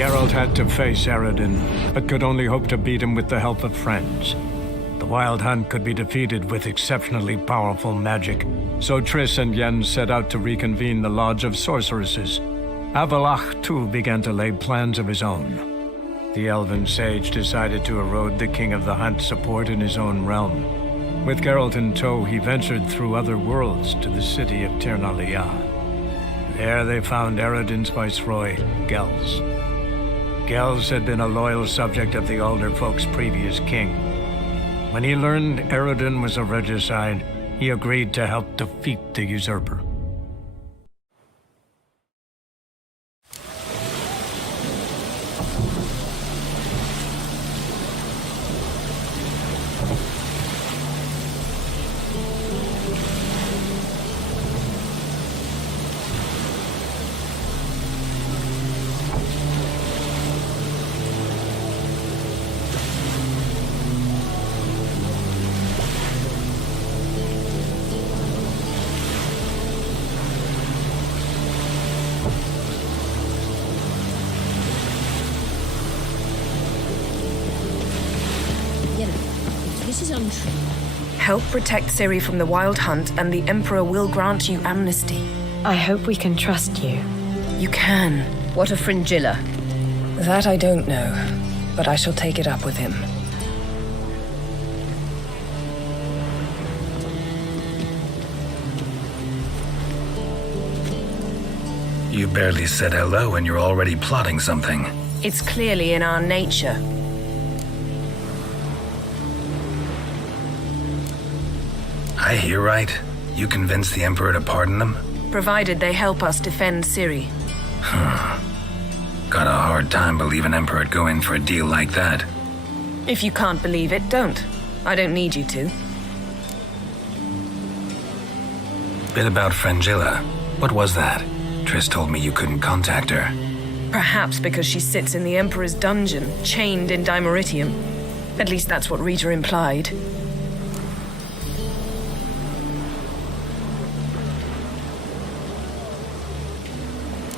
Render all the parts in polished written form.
Geralt had to face Eredin, but could only hope to beat him with the help of friends. The Wild Hunt could be defeated with exceptionally powerful magic, so Triss and Yen set out to reconvene the Lodge of Sorceresses. Avalach, too, began to lay plans of his own. The elven sage decided to erode the King of the Hunt's support in his own realm. With Geralt in tow, he ventured through other worlds to the city of Tirnalia. There they found Eredin's viceroy, Gels. Gels had been a loyal subject of the Alderfolk's previous king. When he learned Eredin was a regicide, he agreed to help defeat the usurper. This is untrue. Help protect Ciri from the Wild Hunt, and the Emperor will grant you amnesty. I hope we can trust you. You can. What of Fringilla? That I don't know, but I shall take it up with him. You barely said hello and you're already plotting something. It's clearly in our nature. I hear right. You convinced the Emperor to pardon them? Provided they help us defend Ciri. Got a hard time believing Emperor'd go in for a deal like that. If you can't believe it, don't. I don't need you to. Bit about Fringilla. What was that? Triss told me you couldn't contact her. Perhaps because she sits in the Emperor's dungeon, chained in Dimeritium. At least that's what Rita implied.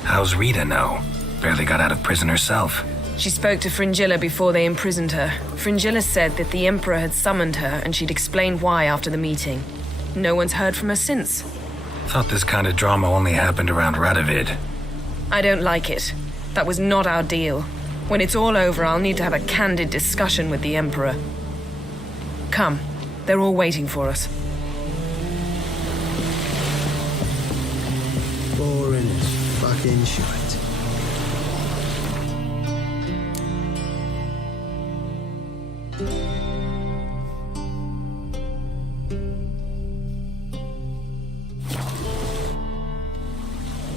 How's Rita know? Barely got out of prison herself. She spoke to Fringilla before they imprisoned her. Fringilla said that the Emperor had summoned her and she'd explained why after the meeting. No one's heard from her since. Thought this kind of drama only happened around Radovid. I don't like it. That was not our deal. When it's all over, I'll need to have a candid discussion with the Emperor. Come, they're all waiting for us. Boring as fucking shite.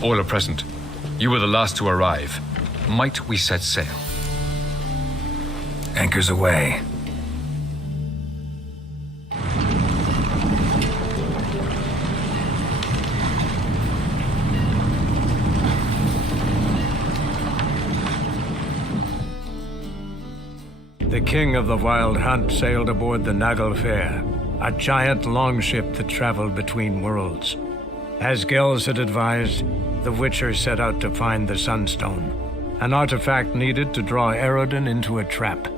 All are present. You were the last to arrive. Might we set sail? Anchors away. The king of the Wild Hunt sailed aboard the Naglfare, a giant longship that traveled between worlds. As Gels had advised, the Witcher set out to find the Sunstone, an artifact needed to draw Eredin into a trap.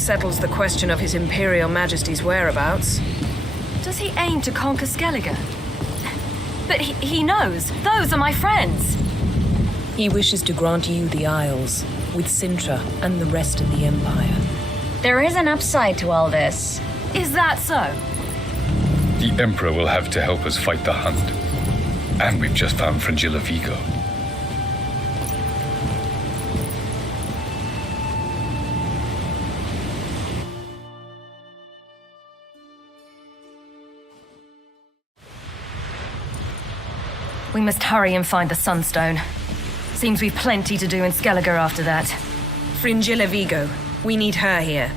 settles the question of His Imperial Majesty's whereabouts. Does he aim to conquer Skellige? But he knows. Those are my friends. He wishes to grant you the Isles, with Sintra and the rest of the Empire. There is an upside to all this. Is that so? The Emperor will have to help us fight the Hunt. And we've just found Fringilla Vigo. We must hurry and find the Sunstone. Seems we've plenty to do in Skellige after that. Fringilla Vigo. We need her here.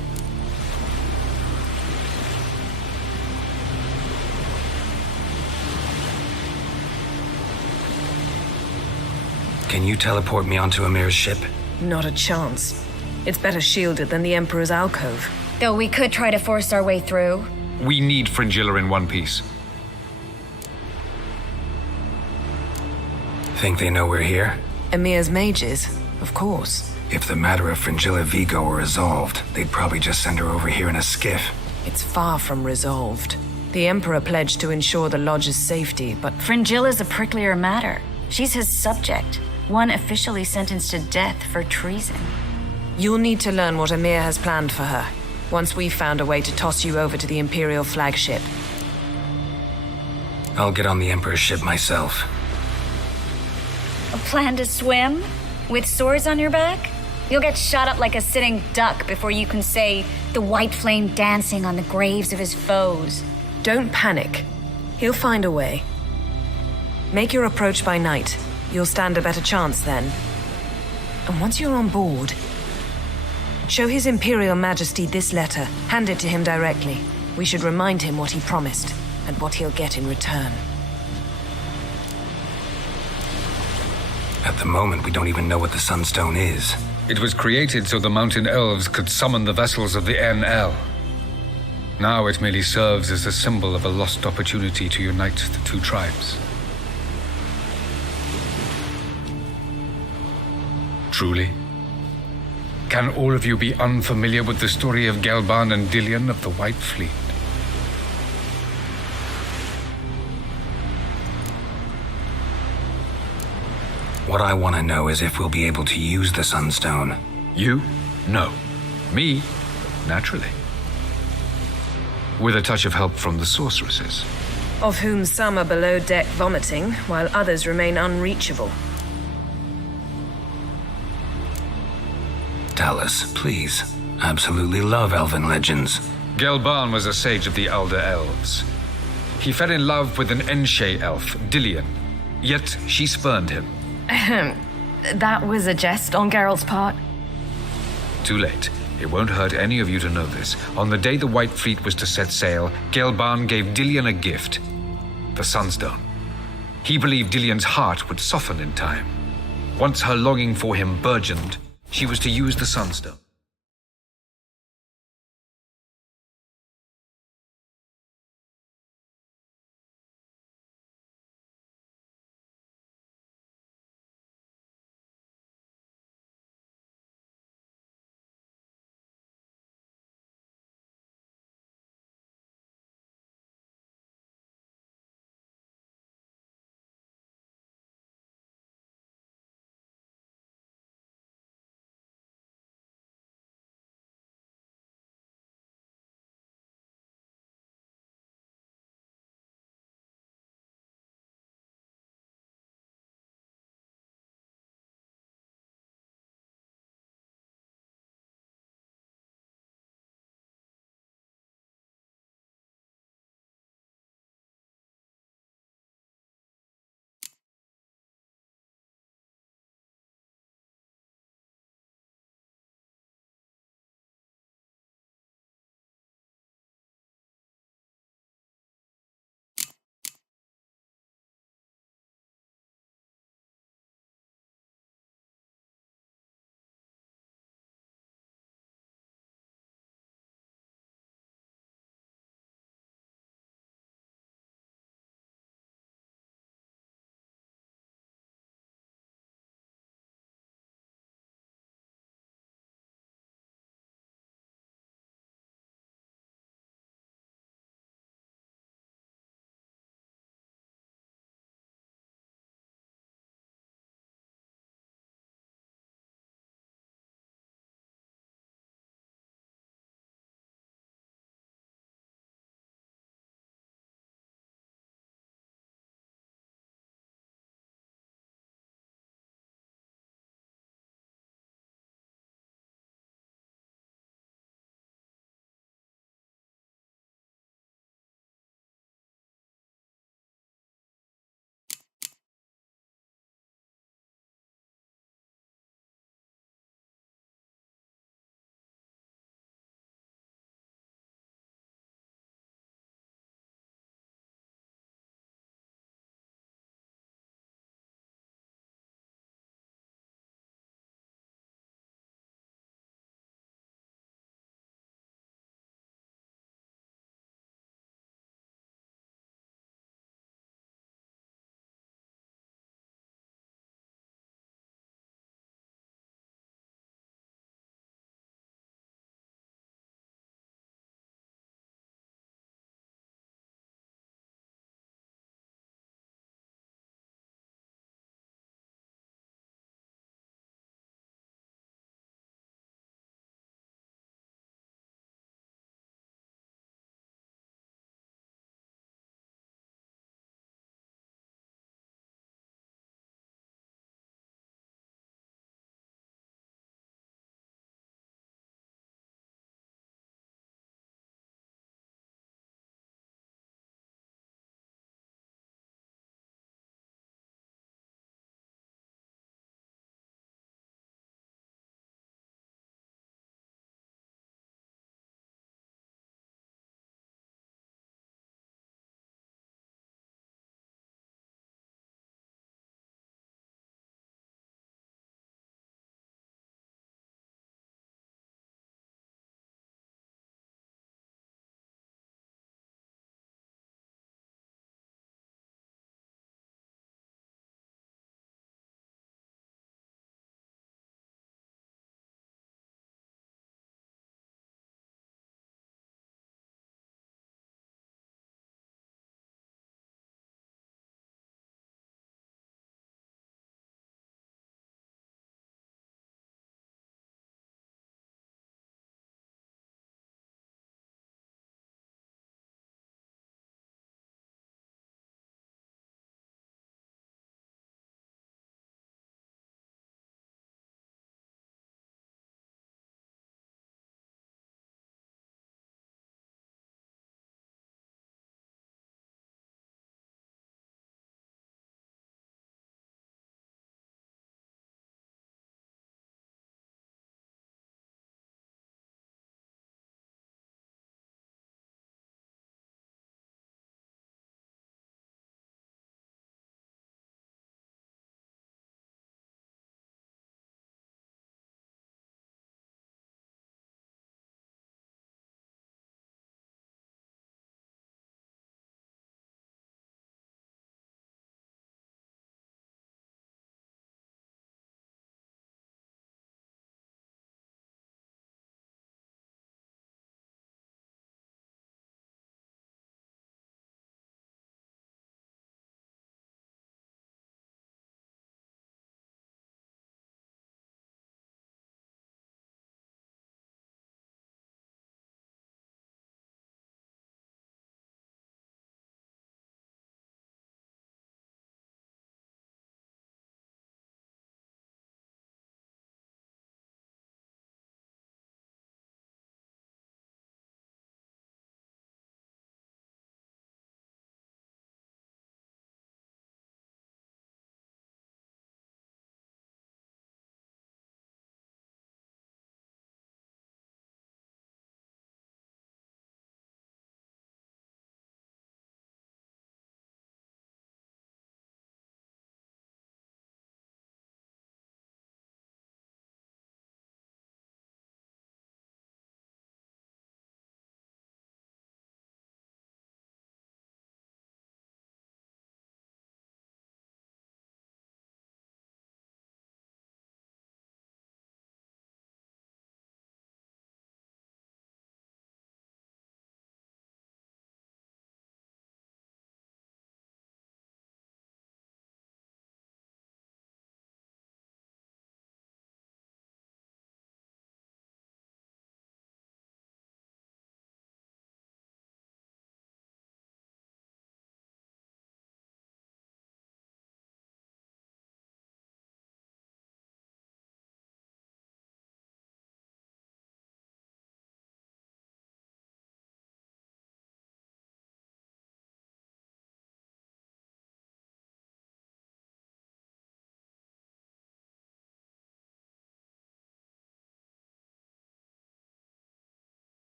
Can you teleport me onto Amir's ship? Not a chance. It's better shielded than the Emperor's alcove. Though we could try to force our way through. We need Fringilla in one piece. Think they know we're here? Emir's mages, of course. If the matter of Fringilla Vigo were resolved, they'd probably just send her over here in a skiff. It's far from resolved. The Emperor pledged to ensure the Lodge's safety, but Fringilla's a pricklier matter. She's his subject, one officially sentenced to death for treason. you'll need to learn what Emir has planned for her, once we've found a way to toss you over to the Imperial flagship. I'll get on the Emperor's ship myself. A plan to swim? With swords on your back? You'll get shot up like a sitting duck before you can say the white flame dancing on the graves of his foes. Don't panic. He'll find a way. Make your approach by night. You'll stand a better chance then. And once you're on board, show His Imperial Majesty this letter. Hand it to him directly. We should remind him what he promised, and what he'll get in return. At the moment, we don't even know what the Sunstone is. It was created so the mountain elves could summon the vessels of the NL. Now it merely serves as a symbol of a lost opportunity to unite the two tribes. Truly? Can all of you be unfamiliar with the story of Gelban and Dillion of the White Fleet? What I want to know is if we'll be able to use the Sunstone. You? No. Me? Naturally. With a touch of help from the sorceresses. Of whom some are below deck vomiting, while others remain unreachable. Tell us, please. Absolutely love elven legends. Gelban was a sage of the Elder Elves. He fell in love with an Enshe elf, Dillion. Yet she spurned him. That was a jest on Geralt's part. Too late. It won't hurt any of you to know this. On the day the White Fleet was to set sail, Gelban gave Dillion a gift. The Sunstone. He believed Dillion's heart would soften in time. Once her longing for him burgeoned, she was to use the Sunstone.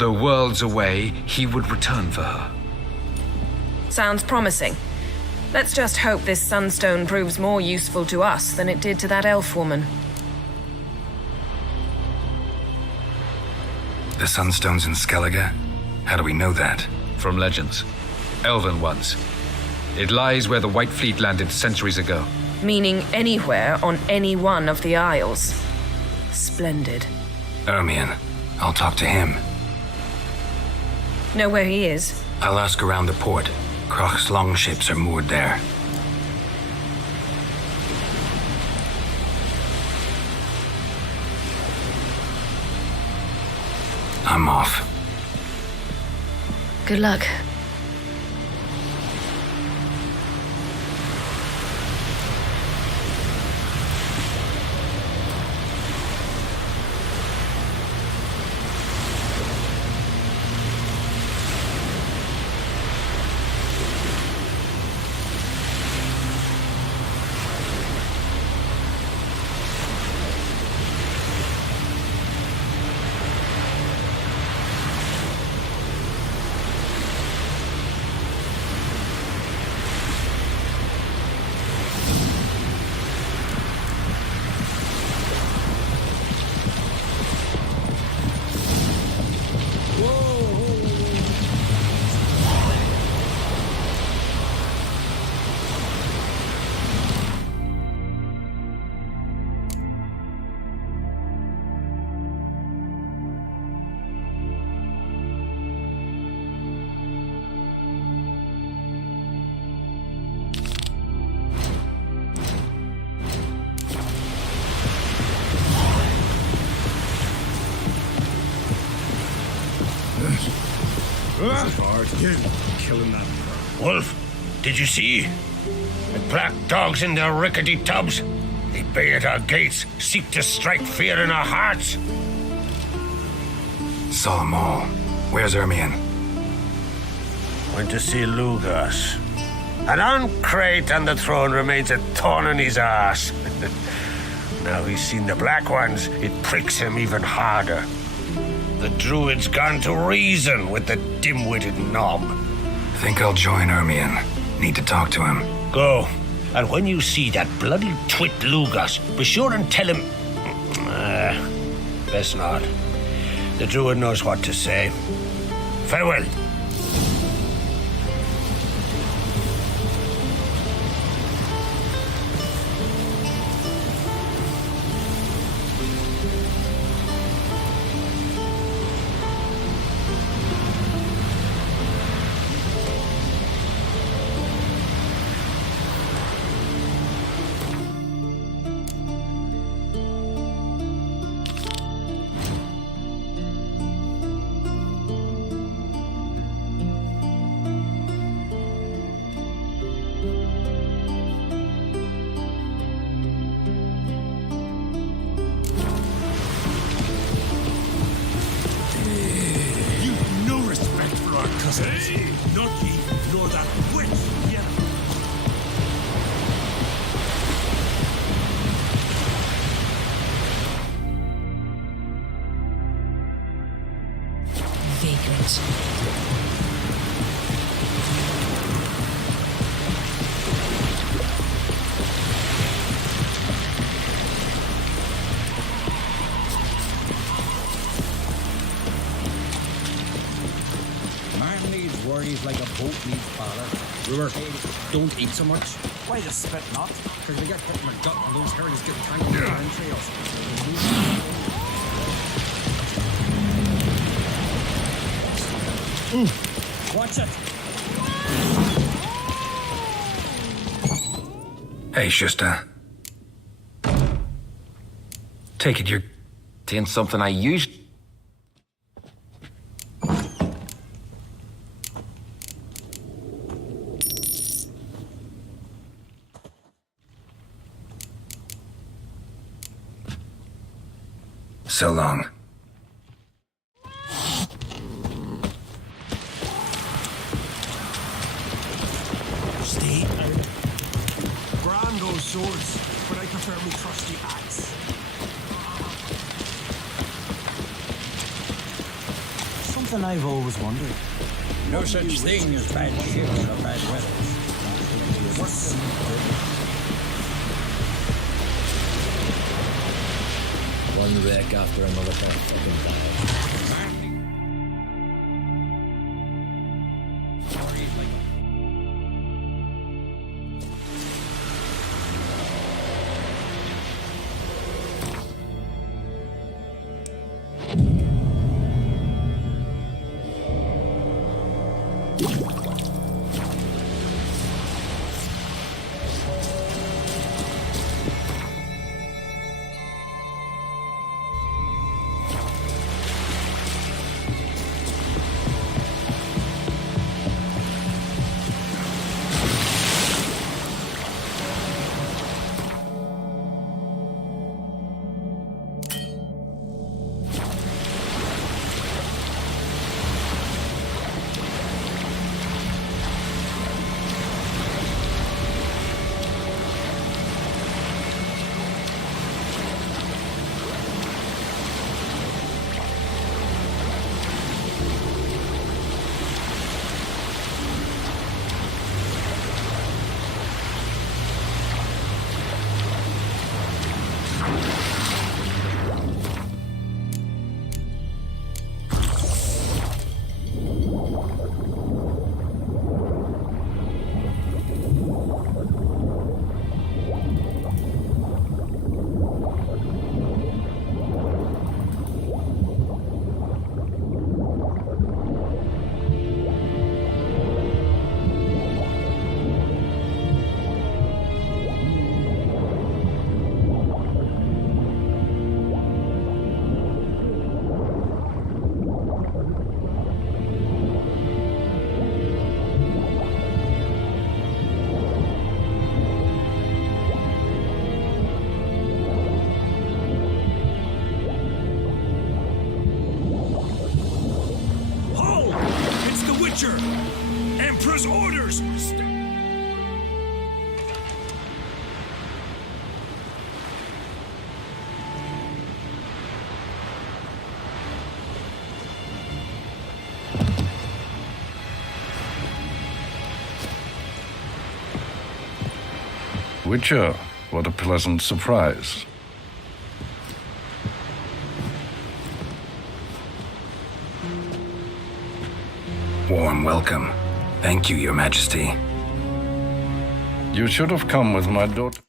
Though worlds away, he would return for her. Sounds promising. Let's just hope this sunstone proves more useful to us than it did to that elf woman. The Sunstone's in Skellige? How do we know that? From legends. Elven ones. It lies where the White Fleet landed centuries ago. Meaning anywhere on any one of the Isles. Splendid. Ermion. I'll talk to him. Know where he is? I'll ask around the port. Croc's longships are moored there. I'm off. Good luck. Killing that. Wolf, did you see? The black dogs in their rickety tubs. They bay at our gates, seek to strike fear in our hearts. Saw them all. Where's Ermion? Went to see Lugas. An uncrate on the throne remains a thorn in his arse. Now he's seen the black ones, it pricks him even harder. The druid's gone to reason with the dim-witted knob. Think I'll join Ermion. Need to talk to him. Go. And when you see that bloody twit Lugas, be sure and tell him... best not. The druid knows what to say. Farewell. Not ye, nor that witch, yeah. Vagrant. Worries like a boat needs father. We were told, don't eat so much. Why the spit not? Because we get hit in the gut and those herrings get tangled in our entrails. Watch it! Hey, Schuster. Take it you're in something I used. So long. Stay out. Grand those swords, but I prefer me trusty axe. Some something I've always wondered. No such thing as bad ships or bad weather. Worse than one wreck after another for fucking die. Emperor's orders! Witcher, what a pleasant surprise. Warm welcome. Thank you, Your Majesty. You should have come with my daughter.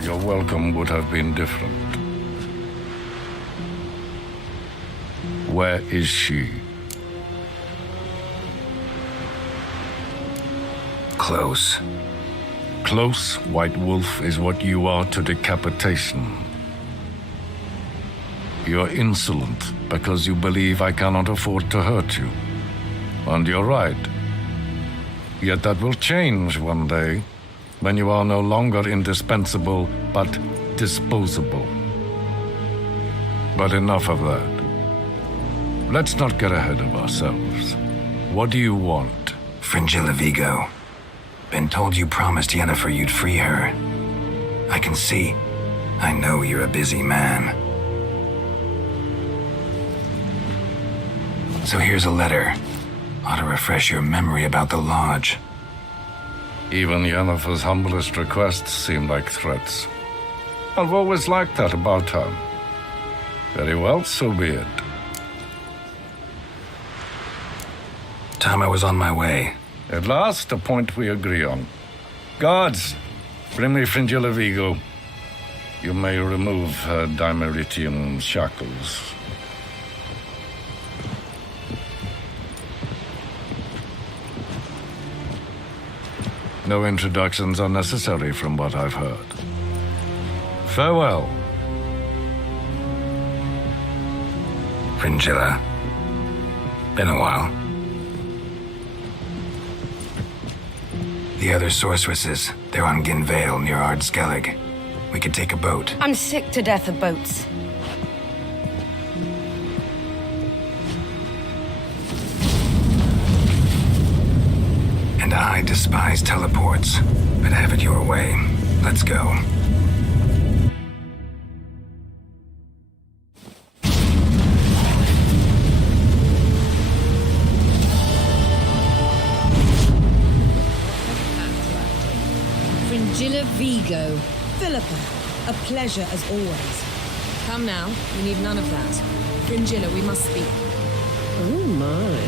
Your welcome would have been different. Where is she? Close. Close, White Wolf, is what you are to decapitation. You're insolent because you believe I cannot afford to hurt you. And you're right. Yet that will change one day, when you are no longer indispensable, but disposable. But enough of that. Let's not get ahead of ourselves. What do you want? Fringilla Vigo. Been told you promised Yennefer you'd free her. I can see. I know you're a busy man. So here's a letter. Ought to refresh your memory about the Lodge. Even Yennefer's humblest requests seem like threats. I've always liked that about her. Very well, so be it. Time I was on my way. At last, a point we agree on. Guards, bring me Fringilla Vigo. You may remove her dimeritium shackles. No introductions are necessary from what I've heard. Farewell. Fringilla. Been a while. The other sorceresses, they're on Ginvale near Ardskellig. We could take a boat. I'm sick to death of boats. And I despise teleports, but have it your way. Let's go. Fringilla Vigo. Philippa, a pleasure as always. Come now, we need none of that. Fringilla, we must speak. Oh my.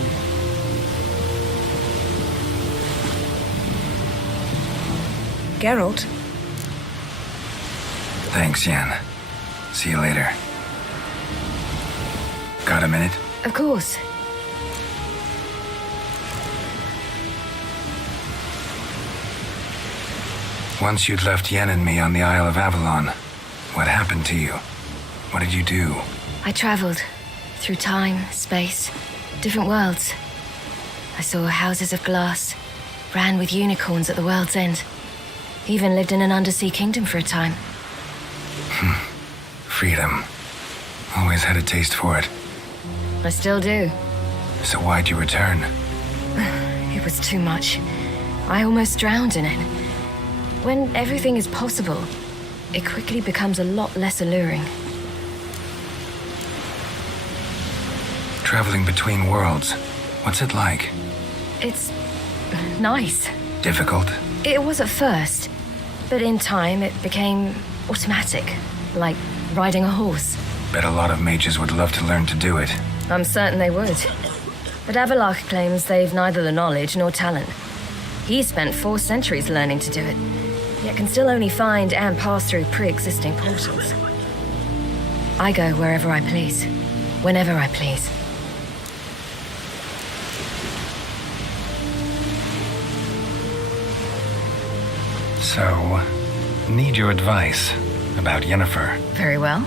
Geralt? Thanks, Yen. See you later. Got a minute? Of course. Once you'd left Yen and me on the Isle of Avalon, what happened to you? What did you do? I traveled through time, space, different worlds. I saw houses of glass, ran with unicorns at the world's end. Even lived in an undersea kingdom for a time. Freedom. Always had a taste for it. I still do. So why'd you return? It was too much. I almost drowned in it. When everything is possible, it quickly becomes a lot less alluring. Traveling between worlds, what's it like? It's nice. Difficult? It was at first, but in time it became automatic, like riding a horse. Bet a lot of mages would love to learn to do it. I'm certain they would. But Avalok claims they've neither the knowledge nor talent. He spent 4 centuries learning to do it, yet can still only find and pass through pre-existing portals. I go wherever I please, whenever I please. So, need your advice about Yennefer. Very well.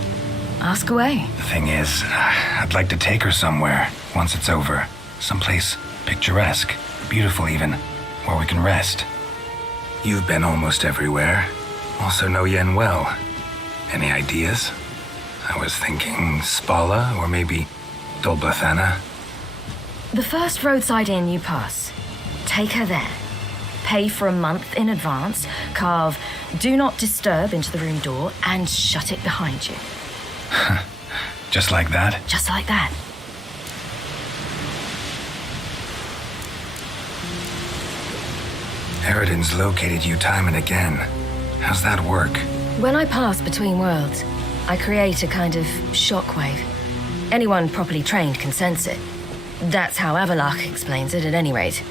Ask away. The thing is, I'd like to take her somewhere once it's over. Someplace picturesque, beautiful even, where we can rest. You've been almost everywhere. Also know Yen well. Any ideas? I was thinking Spala or maybe Dolbathana. The first roadside inn you pass. Take her there. Pay for a month in advance, carve "Do Not Disturb" into the room door, and shut it behind you. Just like that? Just like that. Eridan's located you time and again. How's that work? When I pass between worlds, I create a kind of shockwave. Anyone properly trained can sense it. That's how Avalok explains it, at any rate.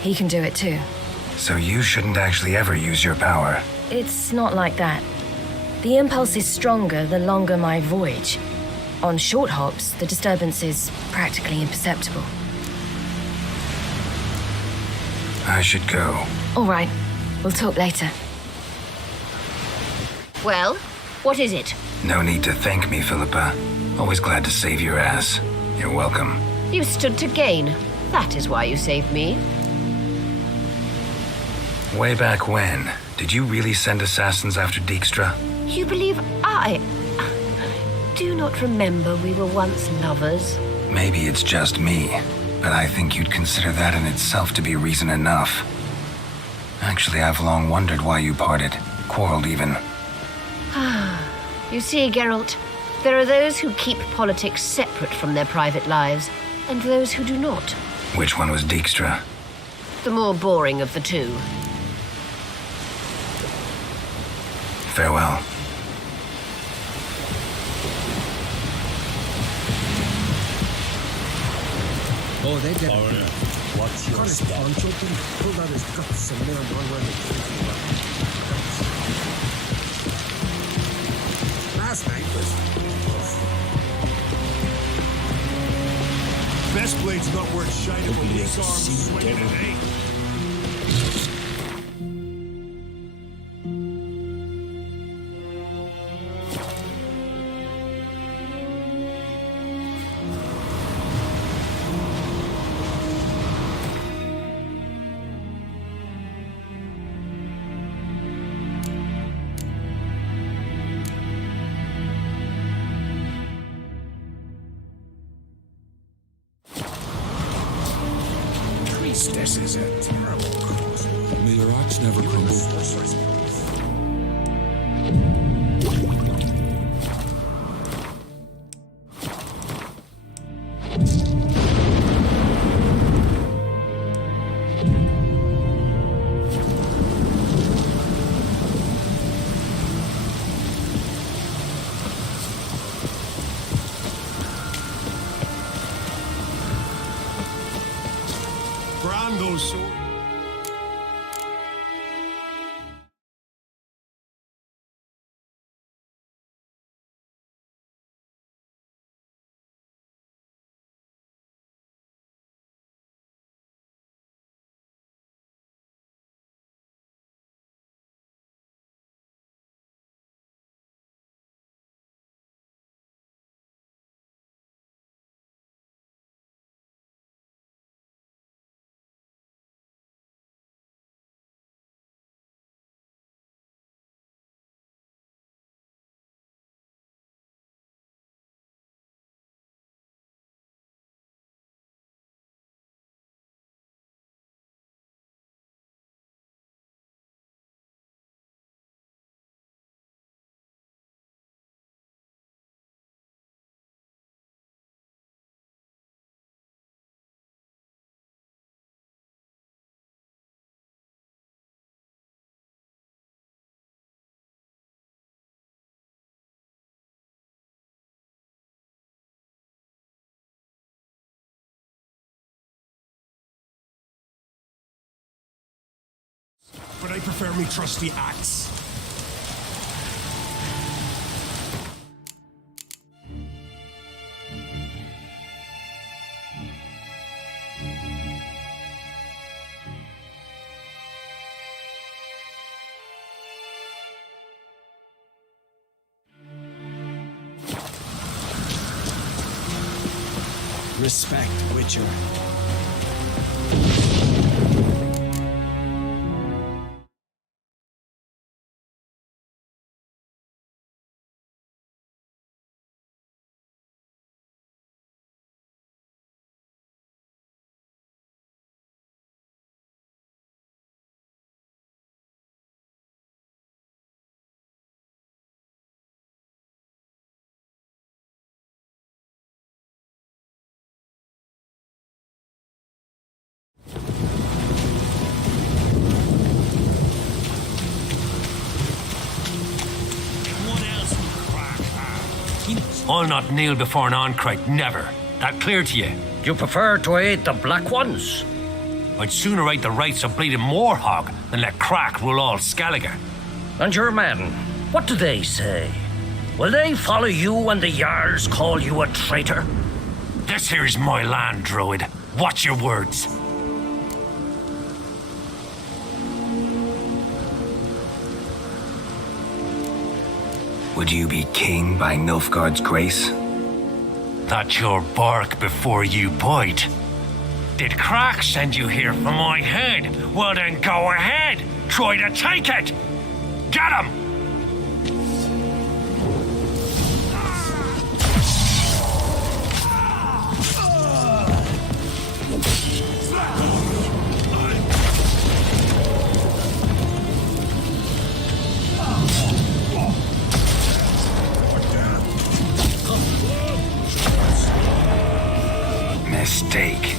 He can do it too. So you shouldn't actually ever use your power. It's not like that. The impulse is stronger the longer my voyage. On short hops, the disturbance is practically imperceptible. I should go. All right. We'll talk later. Well, what is it? No need to thank me, Philippa. Always glad to save your ass. You're welcome. You stood to gain. That is why you saved me. Way back when, did you really send assassins after Dijkstra? You believe I do not remember we were once lovers? Maybe it's just me, but I think you'd consider that in itself to be reason enough. Actually, I've long wondered why you parted, quarreled even. You see, Geralt, there are those who keep politics separate from their private lives, and those who do not. Which one was Dijkstra? The more boring of the two. Farewell. Oh, they did. What's your step? Pulled out his guts and nailed one around the last night was... Best blade's not worth shining when these arms swinging it, eh? This is a terrible cause. May your axe never crumble. Brand those swords. But I prefer me trusty axe. Respect, Witcher. I'll not kneel before an Oncrite, never. That clear to you? You prefer to aid the Black Ones? I'd sooner right the rights of bleeding Moorhog than let Crack rule all Skellige. And your men, what do they say? Will they follow you when the Jarls call you a traitor? This here's my land, Druid. Watch your words. Would you be king by Nilfgaard's grace? That's your bark before you bite. Did Crack send you here for my head? Well then go ahead. Try to take it. Get him! Mistake.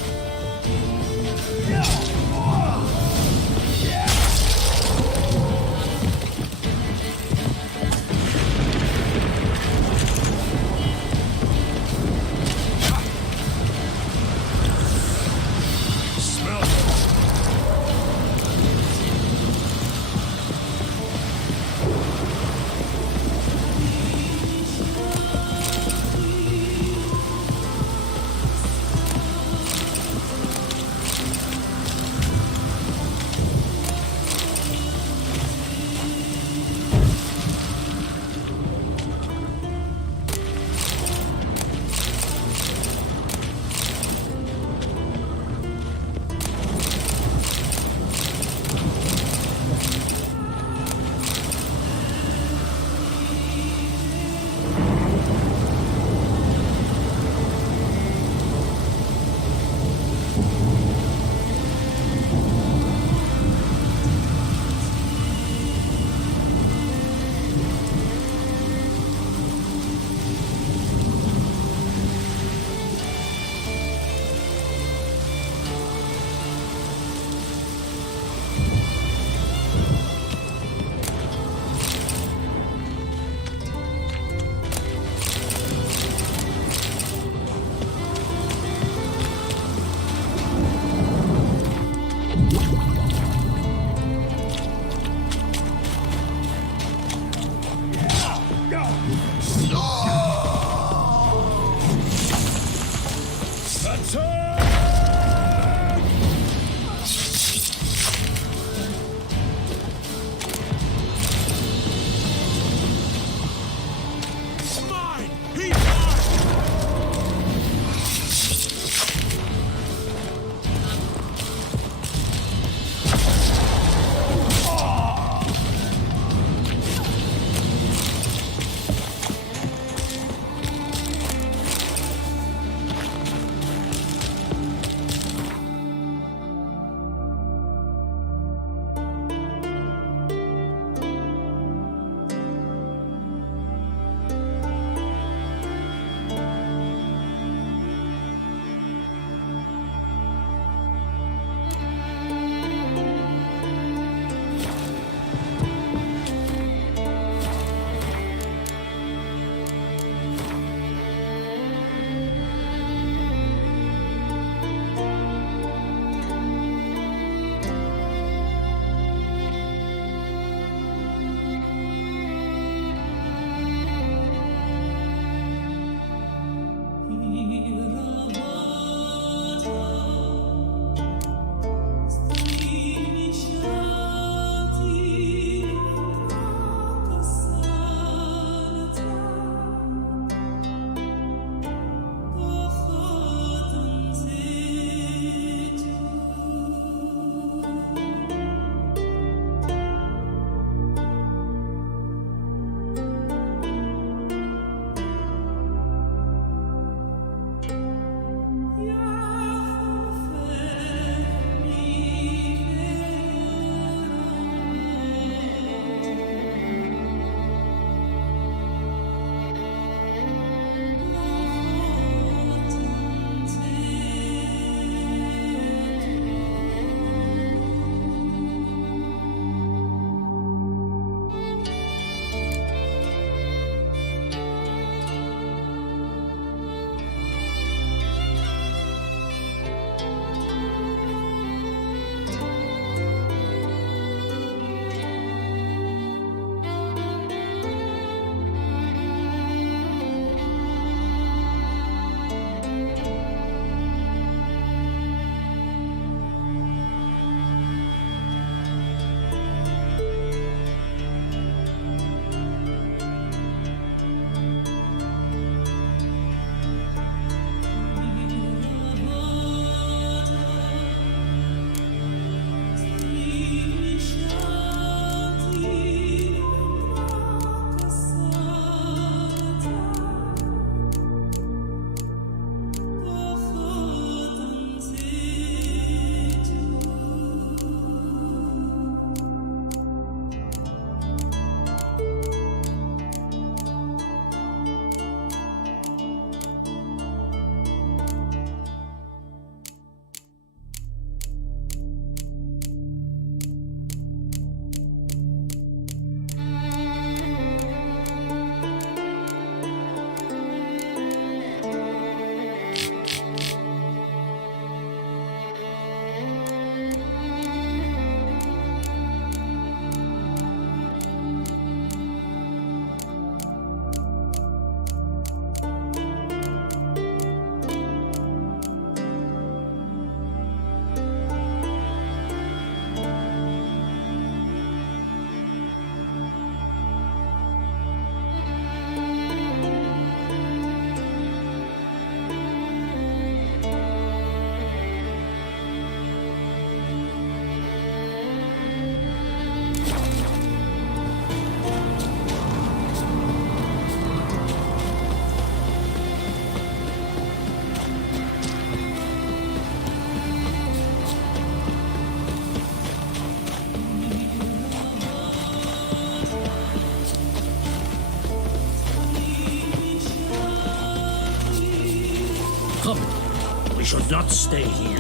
We should not stay here.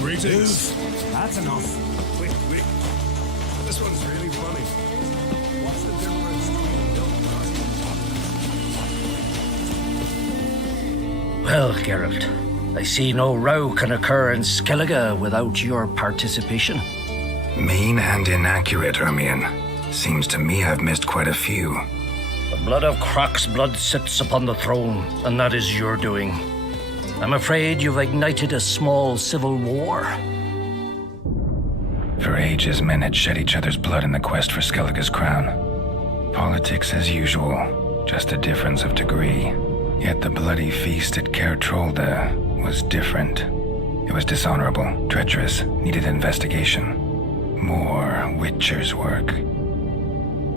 Greetings. That's enough. Wait. This one's really funny. What's the difference between milk? Well, Geralt, I see no row can occur in Skellige without your participation. Mean and inaccurate, Ermion. Seems to me I've missed quite a few. The blood of Croc's blood sits upon the throne, and that is your doing. I'm afraid you've ignited a small civil war. For ages, men had shed each other's blood in the quest for Skellige's crown. Politics as usual, just a difference of degree. Yet the bloody feast at Caer Trolde was different. It was dishonorable, treacherous, needed investigation. More Witcher's work.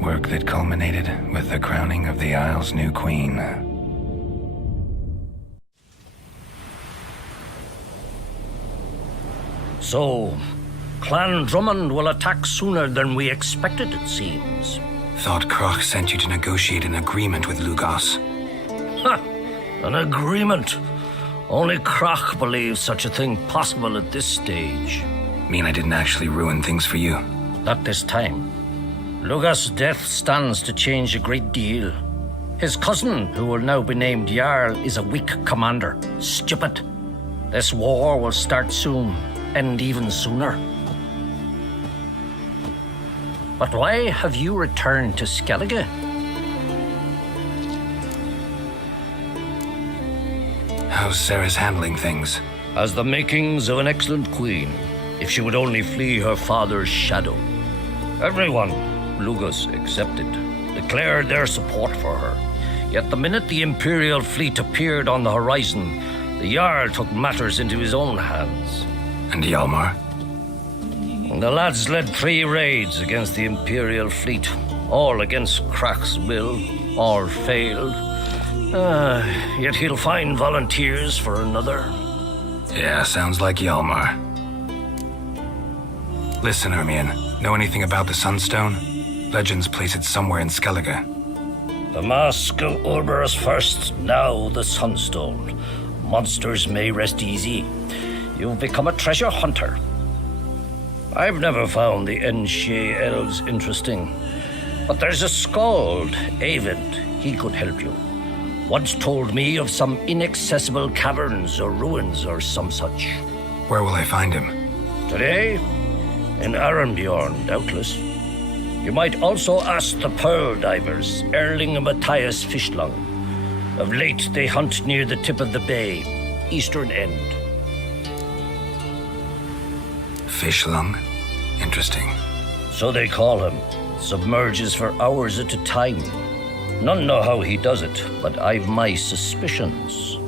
Work that culminated with the crowning of the Isle's new queen. So, Clan Drummond will attack sooner than we expected, it seems. Thought Croc sent you to negotiate an agreement with Lugos. Ha! An agreement? Only Croc believes such a thing possible at this stage. Mean I didn't actually ruin things for you? Not this time. Lugos' death stands to change a great deal. His cousin, who will now be named Jarl, is a weak commander. Stupid. This war will start soon, end even sooner. But why have you returned to Skellige? How's Sarah's handling things? Has the makings of an excellent queen, if she would only flee her father's shadow. Everyone, Lugos excepted, declared their support for her. Yet the minute the Imperial fleet appeared on the horizon, the Jarl took matters into his own hands. And Hjalmar? The lads led 3 raids against the Imperial fleet, all against Croc's will, all failed. Yet he'll find volunteers for another. Yeah, sounds like Hjalmar. Listen, Ermion, know anything about the Sunstone? Legends place it somewhere in Skellige. The Mask of Urberus first, now the Sunstone. Monsters may rest easy. You've become a treasure hunter. I've never found the Enshe elves interesting. But there's a skald, Avid. He could help you. Once told me of some inaccessible caverns or ruins or some such. Where will I find him? Today? In Arenbjorn, doubtless. You might also ask the Pearl Divers, Erling and Matthias Fishlung. Of late, they hunt near the tip of the bay, eastern end. Fishlung? Interesting. So they call him. Submerges for hours at a time. None know how he does it, but I've my suspicions.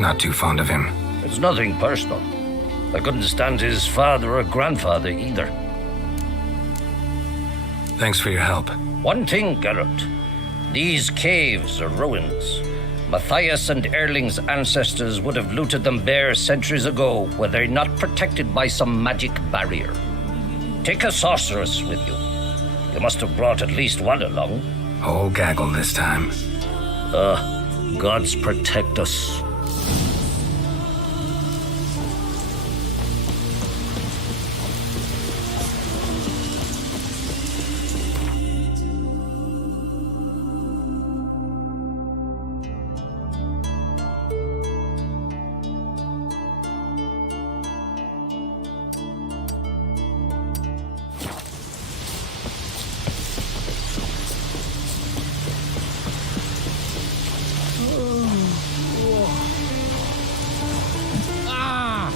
Not too fond of him. It's nothing personal. I couldn't stand his father or grandfather either. Thanks for your help. One thing, Geralt. These caves are ruins. Matthias and Erling's ancestors would have looted them bare centuries ago were they not protected by some magic barrier. Take a sorceress with you. You must have brought at least one along. Whole gaggle this time. Gods protect us.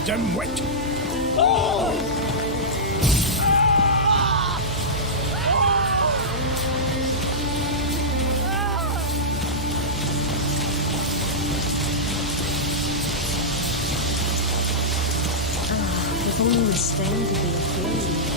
Damn wet. If only the stain could be a fairy.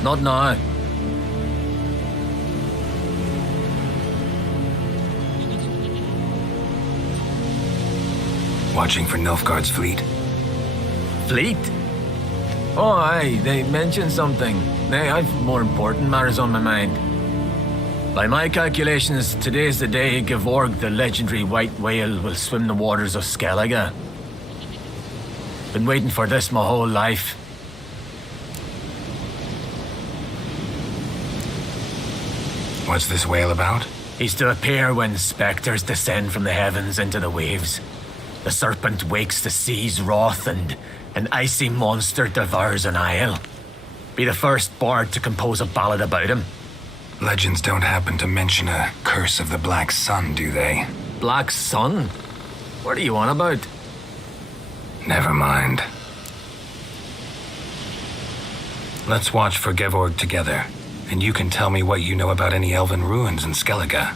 Not now. Watching for Nilfgaard's fleet. Fleet? Oh, aye, they mentioned something. Nay, I've more important matters on my mind. By my calculations, today's the day Gevorg, the legendary white whale, will swim the waters of Skellige. Been waiting for this my whole life. What's this whale about? He's to appear when spectres descend from the heavens into the waves. The serpent wakes the sea's wrath and an icy monster devours an isle. Be the first bard to compose a ballad about him. Legends don't happen to mention a curse of the Black Sun, do they? Black Sun? What are you on about? Never mind. Let's watch for Gevorg together, and you can tell me what you know about any elven ruins in Skellige.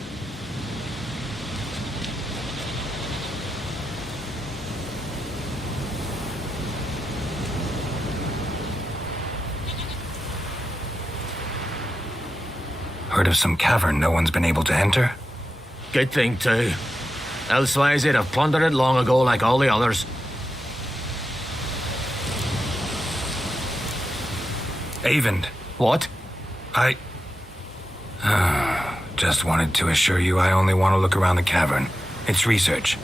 Heard of some cavern no one's been able to enter? Good thing, too. Elsewise, they'd have plundered it long ago like all the others. Avend. What? I... just wanted to assure you I only want to look around the cavern. It's research.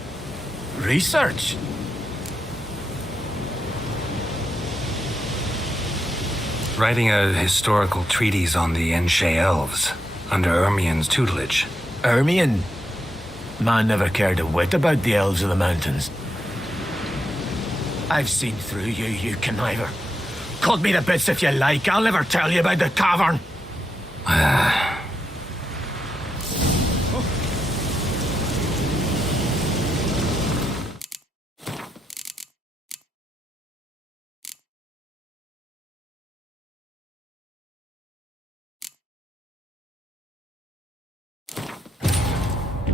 Research? Writing a historical treatise on the Enshe elves, under Ermien's tutelage. Ermien? Man never cared a whit about the elves of the mountains. I've seen through you, you conniver. Cut me to bits if you like, I'll never tell you about the cavern.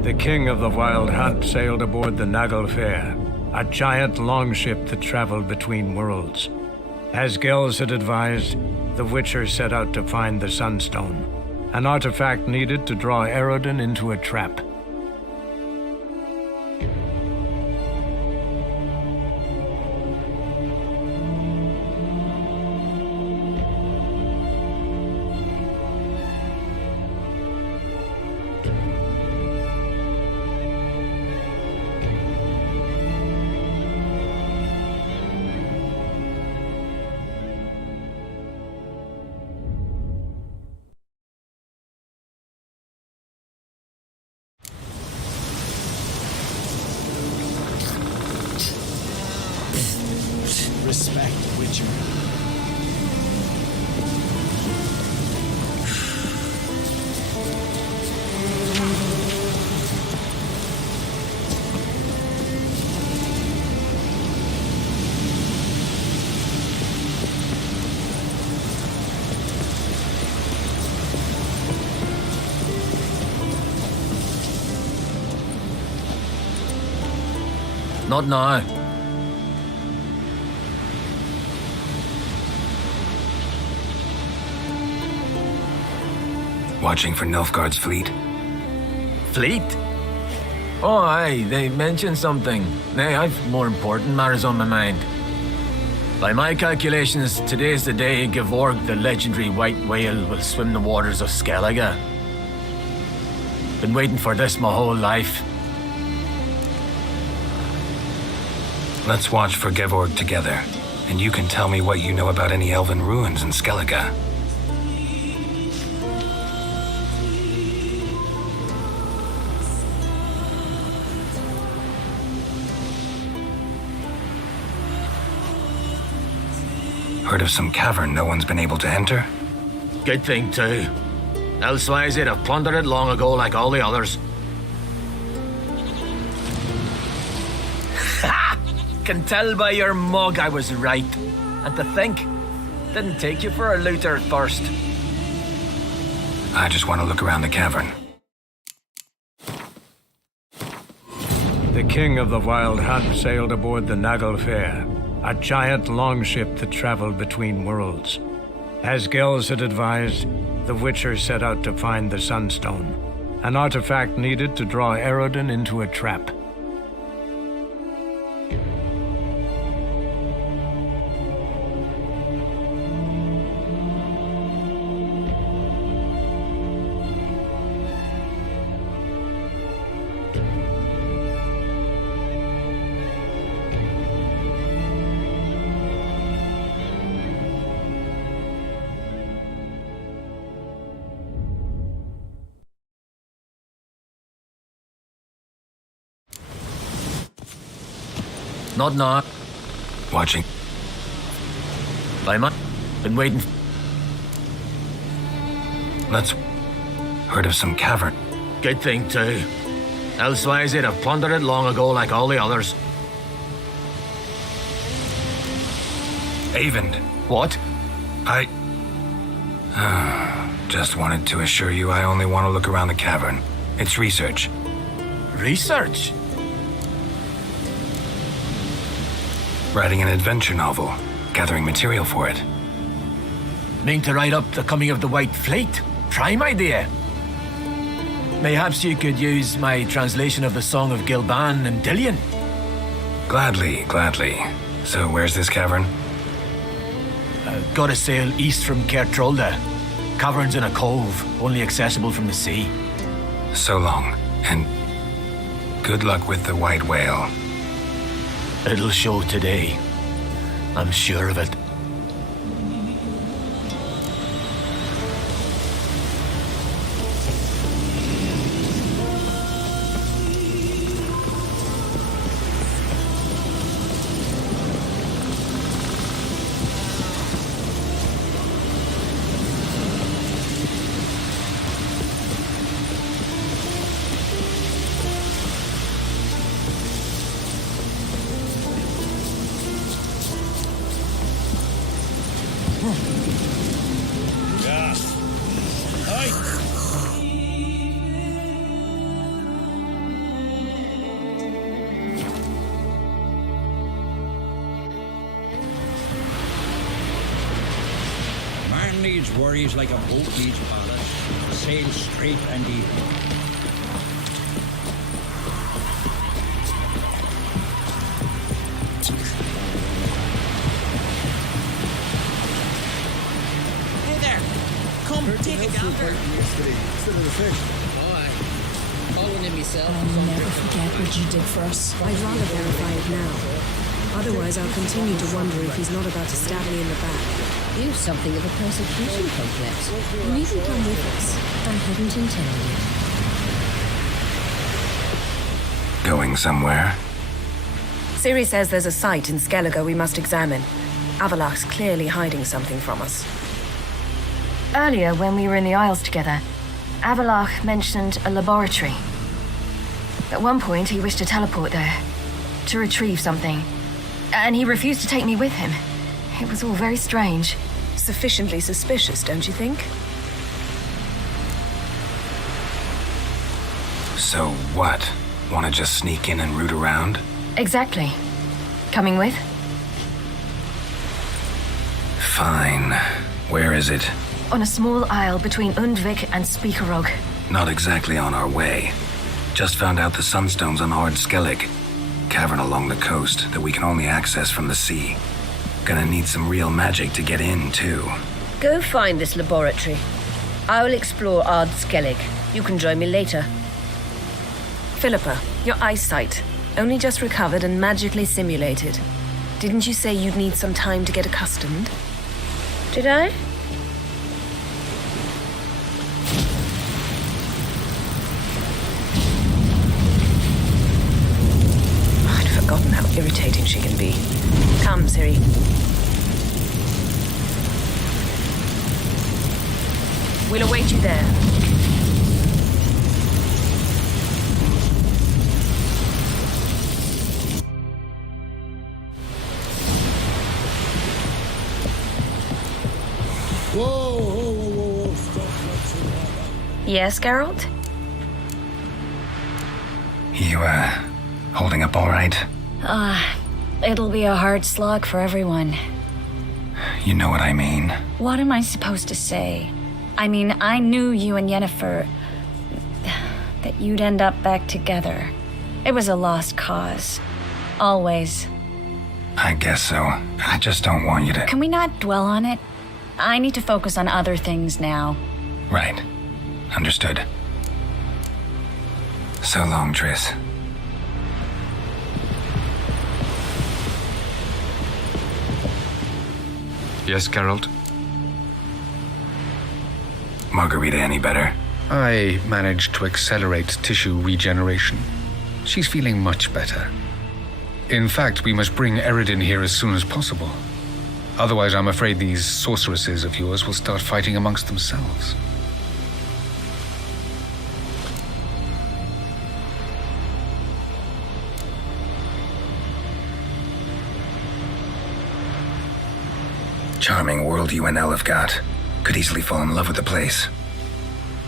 The king of the Wild Hunt sailed aboard the Naglfar, a giant longship that traveled between worlds. As Gels had advised, the Witcher set out to find the Sunstone, an artifact needed to draw Eredin into a trap. Respect, Witcher. Not now. Watching for Nilfgaard's fleet. Fleet? Oh, aye, they mentioned something. Nay, I've more important matters on my mind. By my calculations, today's the day Gevorg, the legendary white whale, will swim the waters of Skellige. Been waiting for this my whole life. Let's watch for Gevorg together, and you can tell me what you know about any elven ruins in Skellige. Heard of some cavern no one's been able to enter? Good thing, too. Elsewise, they'd have plundered it long ago like all the others. Ha! Can tell by your mug I was right. And to think, didn't take you for a looter at first. I just want to look around the cavern. The king of the Wild Hunt sailed aboard the Naglfare, a giant longship that traveled between worlds. As Gels had advised, the Witcher set out to find the Sunstone, an artifact needed to draw Eredin into a trap. Not now. Watching. By my... Been waiting. Let's... Heard of some cavern. Good thing, too. Elsewise, they'd have plundered it long ago like all the others. Eyvind. What? I... just wanted to assure you I only want to look around the cavern. It's research. Research? Writing an adventure novel, gathering material for it. Mean to write up the coming of the White Fleet? Prime idea. Mayhaps you could use my translation of the Song of Gilban and Dillion. Gladly, gladly. So where's this cavern? Gotta sail east from Kertrolda. Cavern's in a cove, only accessible from the sea. So long, and good luck with the white whale. It'll show today. I'm sure of it. Needs worries like a boat needs ballast. Sail straight and even. Hey there! Come, take a gander! Instead of the fish. Following him myself. I'll never forget what you did for us. I'd rather verify it now. Otherwise, I'll continue to wonder if he's not about to stab me in the back. You've something of a persecution complex. You needn't come with us. I hadn't intended. Going somewhere? Ciri says there's a site in Skellige we must examine. Avalach's clearly hiding something from us. Earlier, when we were in the Isles together, Avalach mentioned a laboratory. At one point, he wished to teleport there, to retrieve something, and he refused to take me with him. It was all very strange. Sufficiently suspicious, don't you think? So what? Want to just sneak in and root around? Exactly. Coming with? Fine. Where is it? On a small isle between Undvik and Speakerog. Not exactly on our way. Just found out the Sunstone's on Ard Skellig. Cavern along the coast that we can only access from the sea. Gonna need some real magic to get in, too. Go find this laboratory. I will explore Ard Skellig. You can join me later. Philippa, your eyesight. Only just recovered and magically simulated. Didn't you say you'd need some time to get accustomed? Did I? I'd forgotten how irritating she can be. Come, Ciri. We'll await you there. Whoa, stop. Yes, Geralt? You, holding up all right? It'll be a hard slog for everyone. You know what I mean. What am I supposed to say? I mean, I knew you and Yennefer... that you'd end up back together. It was a lost cause. Always. I guess so. I just don't want you to... Can we not dwell on it? I need to focus on other things now. Right. Understood. So long, Triss. Yes, Geralt? Margarita any better? I managed to accelerate tissue regeneration. She's feeling much better. In fact, we must bring Eredin here as soon as possible. Otherwise, I'm afraid these sorceresses of yours will start fighting amongst themselves. Charming world you and Elle have got. Could easily fall in love with the place.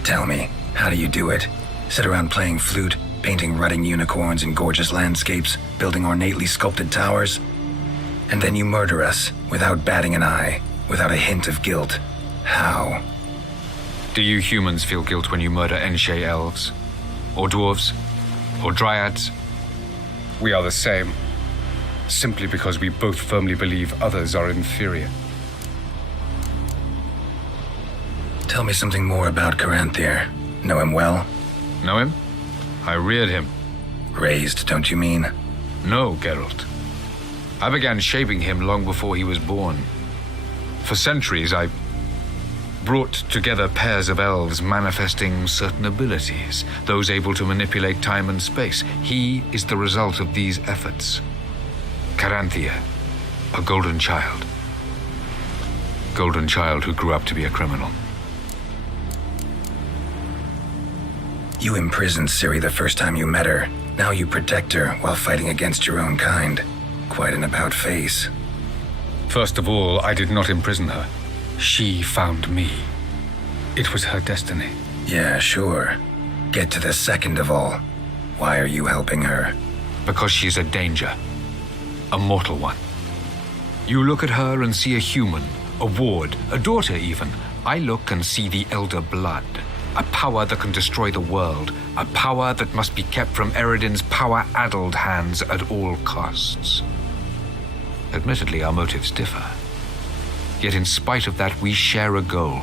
Tell me, how do you do it? Sit around playing flute, painting rutting unicorns in gorgeous landscapes, building ornately sculpted towers? And then you murder us, without batting an eye, without a hint of guilt. How? Do you humans feel guilt when you murder Enshe elves? Or dwarves? Or dryads? We are the same. Simply because we both firmly believe others are inferior. Tell me something more about Caranthir. Know him well? Know him? I reared him. Raised, don't you mean? No, Geralt. I began shaping him long before he was born. For centuries, I brought together pairs of elves manifesting certain abilities, those able to manipulate time and space. He is the result of these efforts. Caranthir, a golden child. Golden child who grew up to be a criminal. You imprisoned Ciri the first time you met her. Now you protect her while fighting against your own kind. Quite an about-face. First of all, I did not imprison her. She found me. It was her destiny. Yeah, sure. Get to the second of all. Why are you helping her? Because she is a danger. A mortal one. You look at her and see a human, a ward, a daughter even. I look and see the Elder Blood. A power that can destroy the world. A power that must be kept from Eredin's power-addled hands at all costs. Admittedly, our motives differ. Yet in spite of that, we share a goal.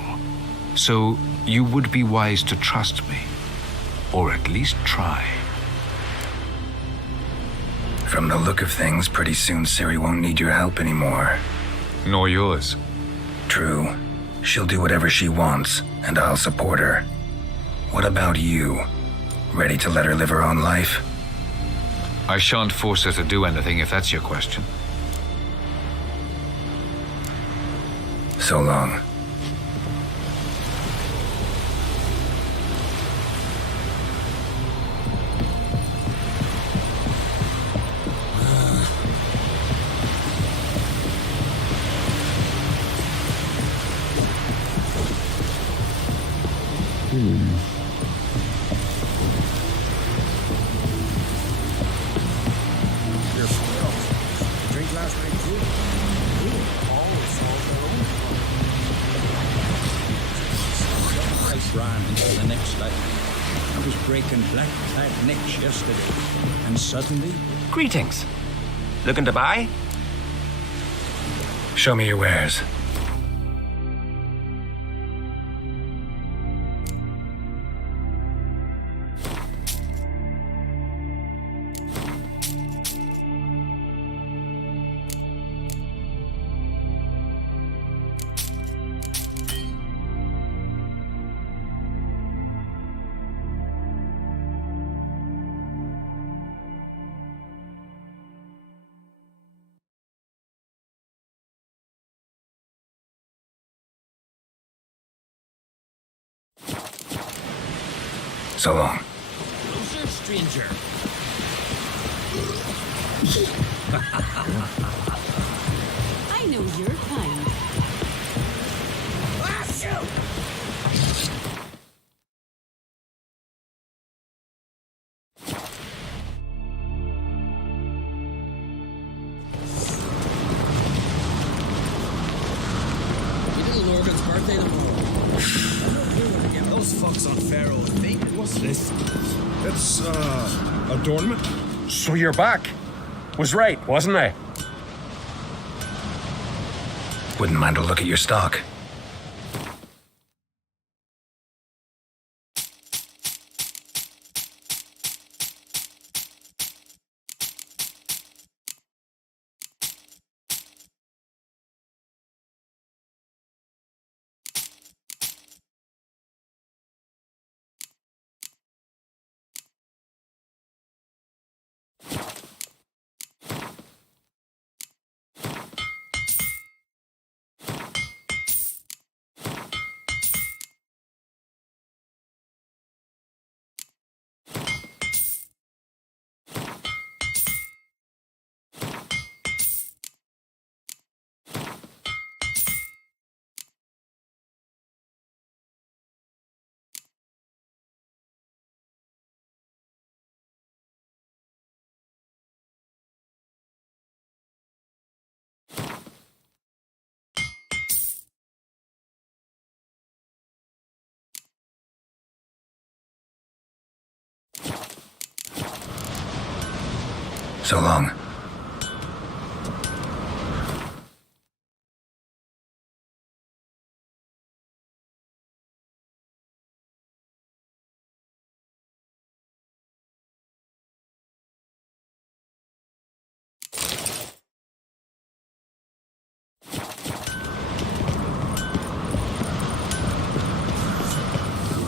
So you would be wise to trust me. Or at least try. From the look of things, pretty soon Ciri won't need your help anymore. Nor yours. True. She'll do whatever she wants, and I'll support her. What about you? Ready to let her live her own life? I shan't force her to do anything if that's your question. So long. Drink last night too? I ran into the next day. I was breaking black-clad necks yesterday, and suddenly... Greetings. Looking to buy? Show me your wares. So long. Closer, stranger. I know your kind. Ah, shoot! We did Lorgan's birthday tomorrow. Those fucks on Pharaoh and me. What's this? It's, adornment? So you're back. Was right, wasn't I? Wouldn't mind a look at your stock. So long.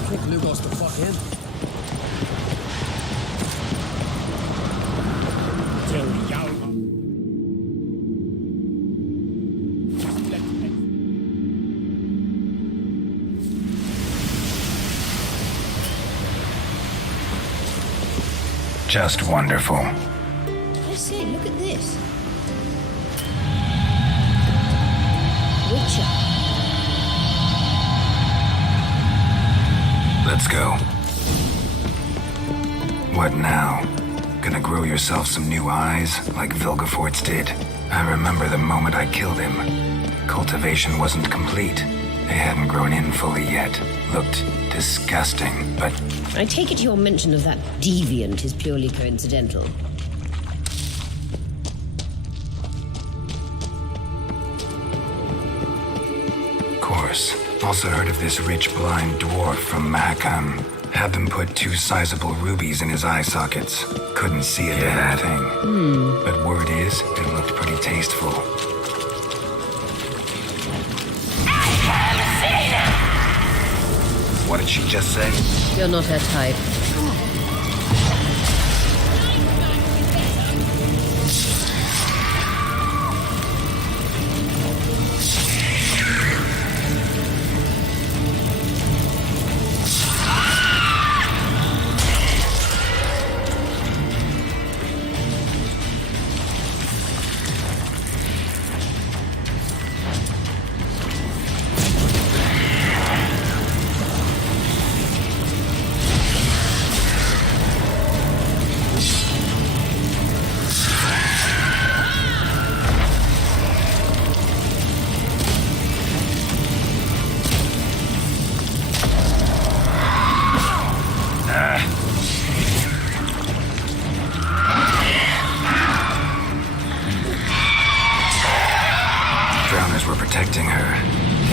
Kick Lugos the fuck in. Just wonderful. I say, look at this. Witcher. Let's go. What now? Gonna grow yourself some new eyes, like Vilgefortz did? I remember the moment I killed him. Cultivation wasn't complete. They hadn't grown in fully yet. Looked disgusting, but... I take it your mention of that deviant is purely coincidental. Of course. Also heard of this rich blind dwarf from Mahakam. Had them put 2 sizable rubies in his eye sockets. Couldn't see a damn thing. But word is, it looked pretty tasteful. What did she just say? You're not her type.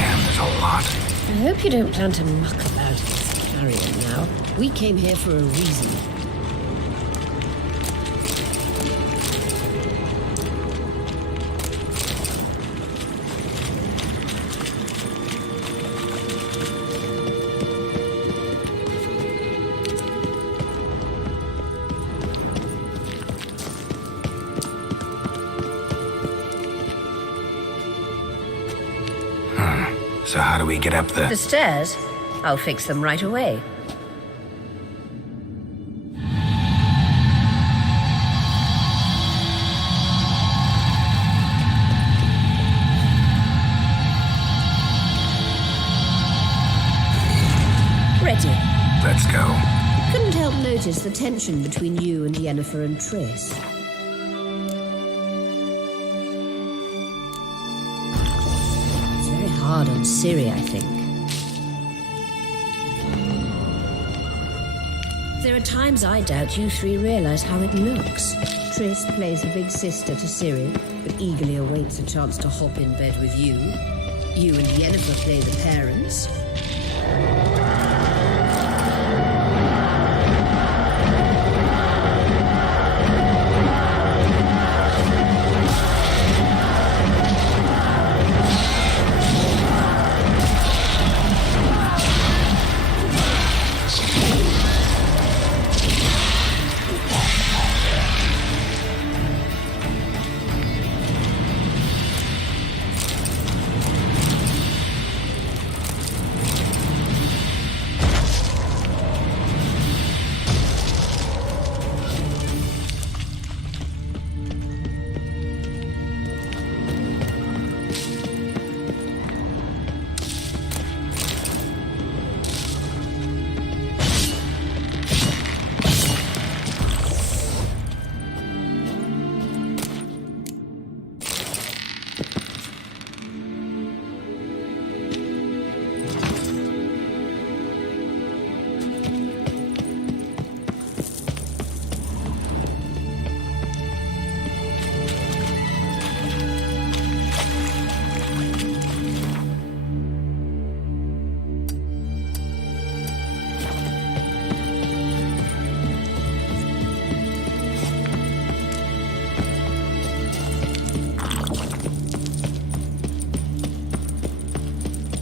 Damn, there's a lot. I hope you don't plan to muck about against Carrion now. We came here for a reason. So how do we get up The stairs? I'll fix them right away. Ready. Let's go. Couldn't help notice the tension between you and Yennefer and Triss. It's very hard on Ciri, I think. There are times I doubt you three realize how it looks. Triss plays the big sister to Ciri, but eagerly awaits a chance to hop in bed with you. You and Yennefer play the parents.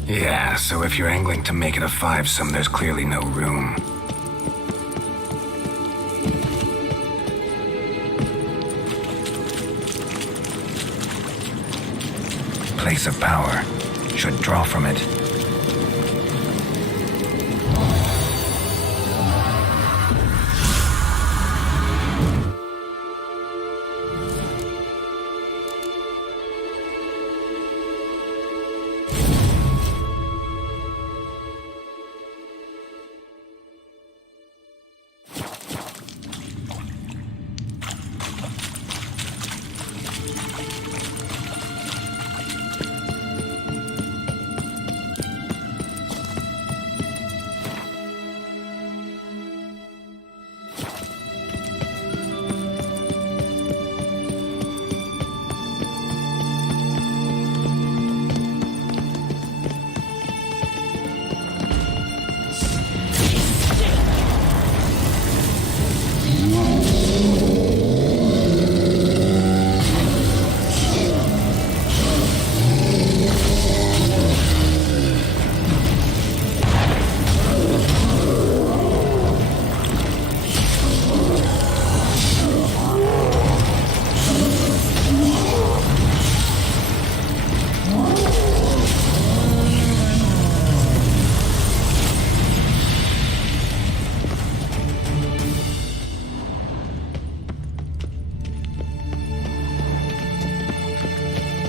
Yeah, so if you're angling to make it a five-some, there's clearly no room. Place of power. Should draw from it.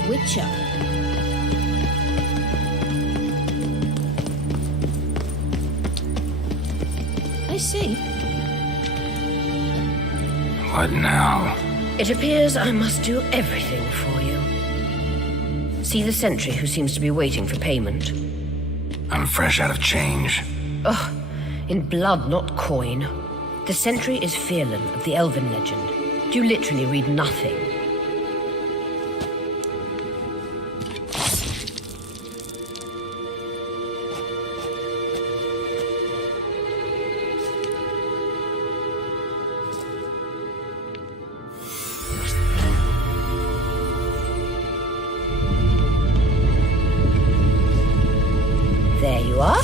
Witcher. I see. What now? It appears I must do everything for you. See the sentry who seems to be waiting for payment? I'm fresh out of change. Ugh, in blood, not coin. The sentry is Fearlan of the Elven legend. You literally read nothing. There you are.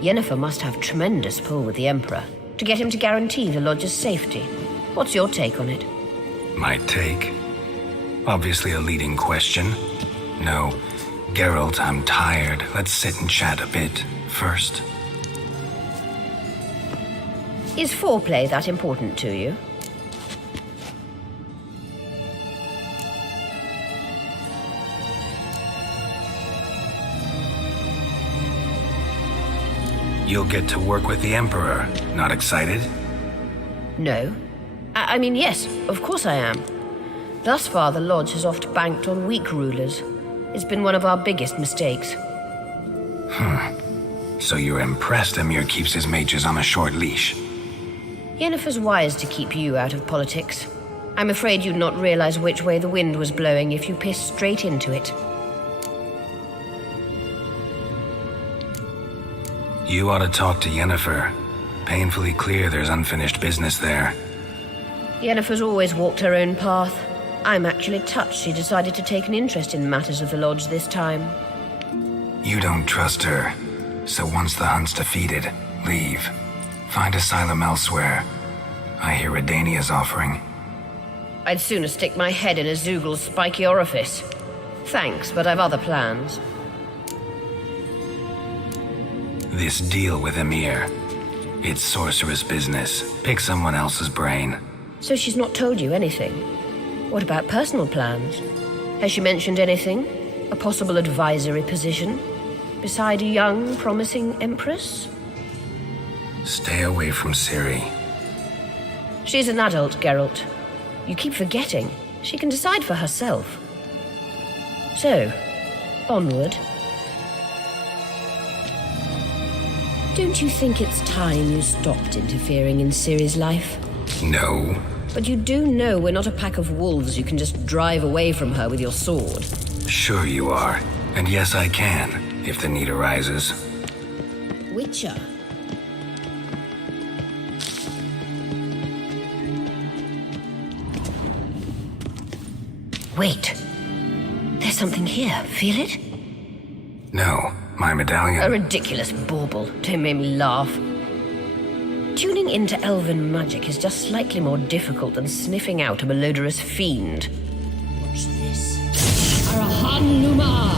Yennefer must have tremendous pull with the Emperor to get him to guarantee the Lodge's safety. What's your take on it? My take? Obviously a leading question. No. Geralt, I'm tired. Let's sit and chat a bit first. Is foreplay that important to you? You'll get to work with the Emperor. Not excited? No. I mean, yes, of course I am. Thus far, the Lodge has oft banked on weak rulers. It's been one of our biggest mistakes. So you're impressed Emir keeps his mages on a short leash? Yennefer's wise to keep you out of politics. I'm afraid you'd not realize which way the wind was blowing if you pissed straight into it. You ought to talk to Yennefer. Painfully clear there's unfinished business there. Yennefer's always walked her own path. I'm actually touched she decided to take an interest in matters of the Lodge this time. You don't trust her. So once the hunt's defeated, leave. Find asylum elsewhere. I hear Redania's offering. I'd sooner stick my head in a Zoogl's spiky orifice. Thanks, but I've other plans. This deal with Emir. It's sorceress business. Pick someone else's brain. So she's not told you anything? What about personal plans? Has she mentioned anything? A possible advisory position? Beside a young, promising empress? Stay away from Ciri. She's an adult, Geralt. You keep forgetting. She can decide for herself. So, onward. Don't you think it's time you stopped interfering in Ciri's life? No. But you do know we're not a pack of wolves you can just drive away from her with your sword. Sure you are. And yes, I can, if the need arises. Witcher. Wait. There's something here. Feel it? No, my medallion. A ridiculous bauble. Don't make me laugh. Tuning into elven magic is just slightly more difficult than sniffing out a malodorous fiend. Watch this. Arahan Luma!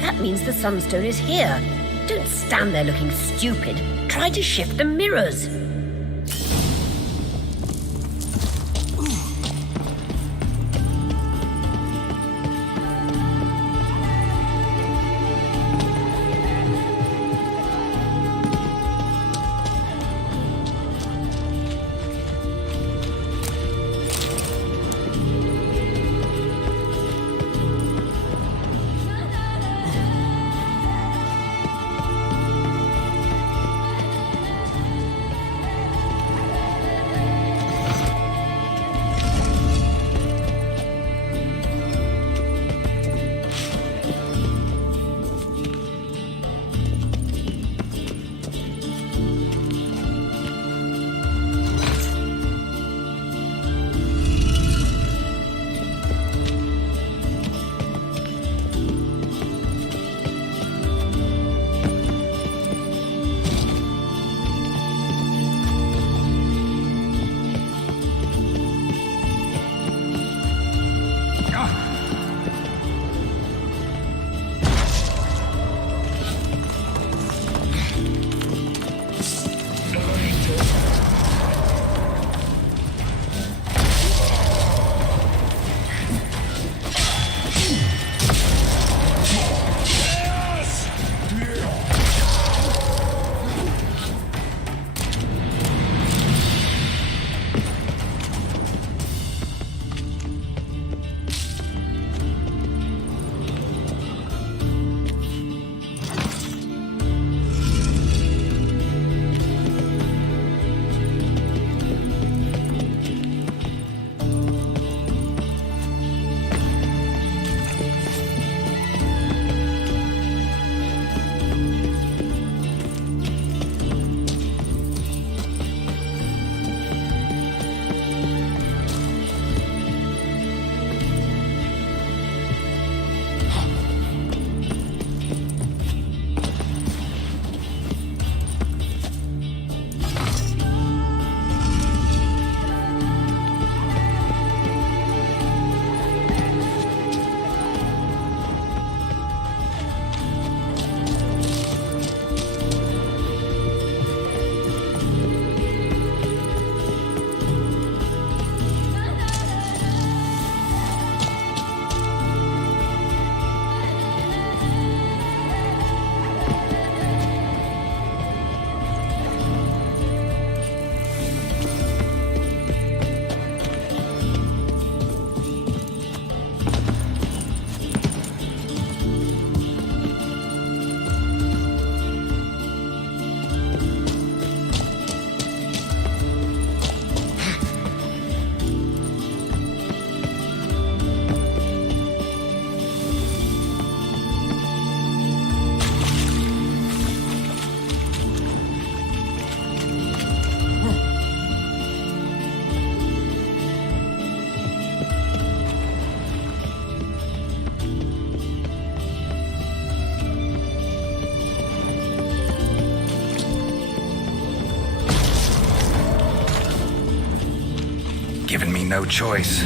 That means the Sunstone is here. Don't stand there looking stupid. Try to shift the mirrors. given me no choice.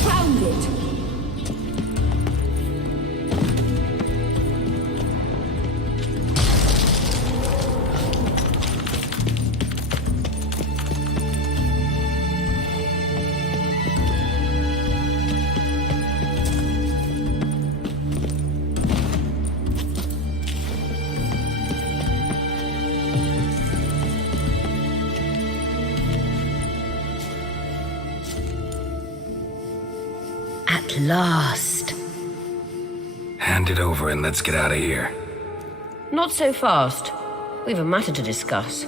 Found it! At last. Hand it over and let's get out of here. Not so fast. We've a matter to discuss.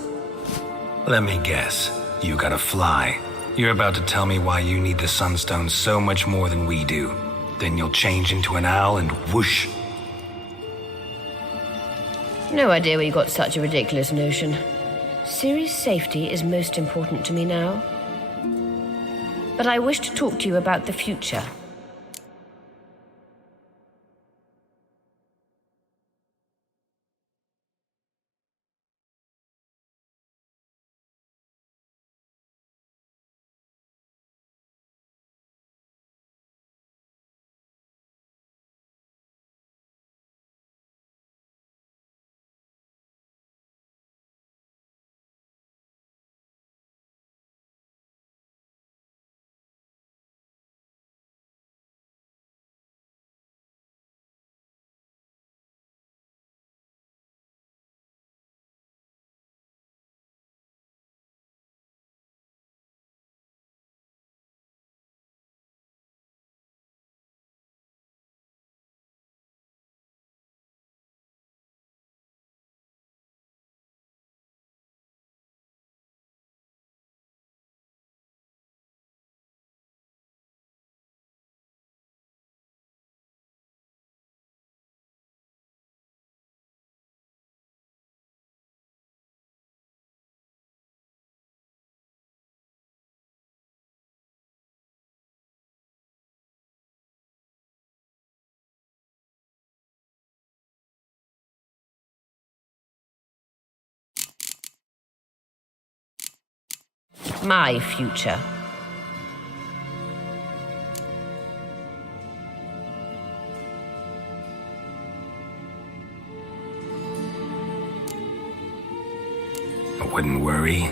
Let me guess. You gotta fly. You're about to tell me why you need the Sunstone so much more than we do. Then you'll change into an owl and whoosh. No idea where you got such a ridiculous notion. Ciri's safety is most important to me now. But I wish to talk to you about the future. My future. I wouldn't worry.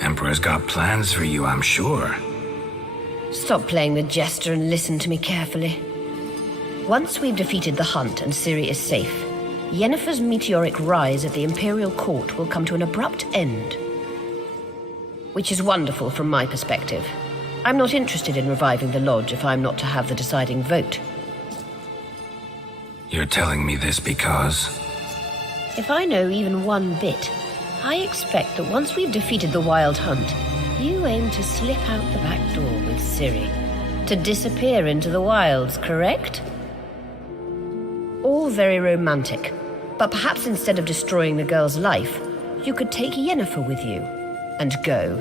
Emperor's got plans for you, I'm sure. Stop playing the jester and listen to me carefully. Once we've defeated the hunt and Ciri is safe, Yennefer's meteoric rise at the Imperial Court will come to an abrupt end. Which is wonderful from my perspective. I'm not interested in reviving the Lodge if I'm not to have the deciding vote. You're telling me this because... If I know even one bit, I expect that once we've defeated the Wild Hunt, you aim to slip out the back door with Ciri. To disappear into the wilds, correct? All very romantic. But perhaps instead of destroying the girl's life, you could take Yennefer with you. And go.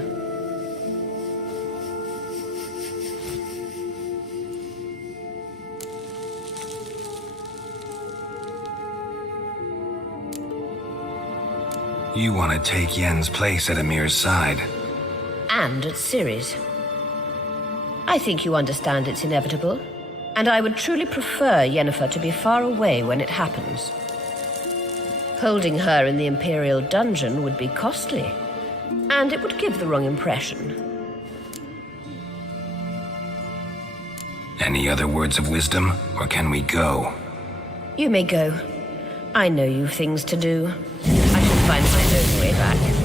You want to take Yen's place at Amir's side. And at Ciri's. I think you understand it's inevitable, and I would truly prefer Yennefer to be far away when it happens. Holding her in the Imperial dungeon would be costly. And it would give the wrong impression. Any other words of wisdom, or can we go? You may go. I know you've things to do. I shall find my own way back.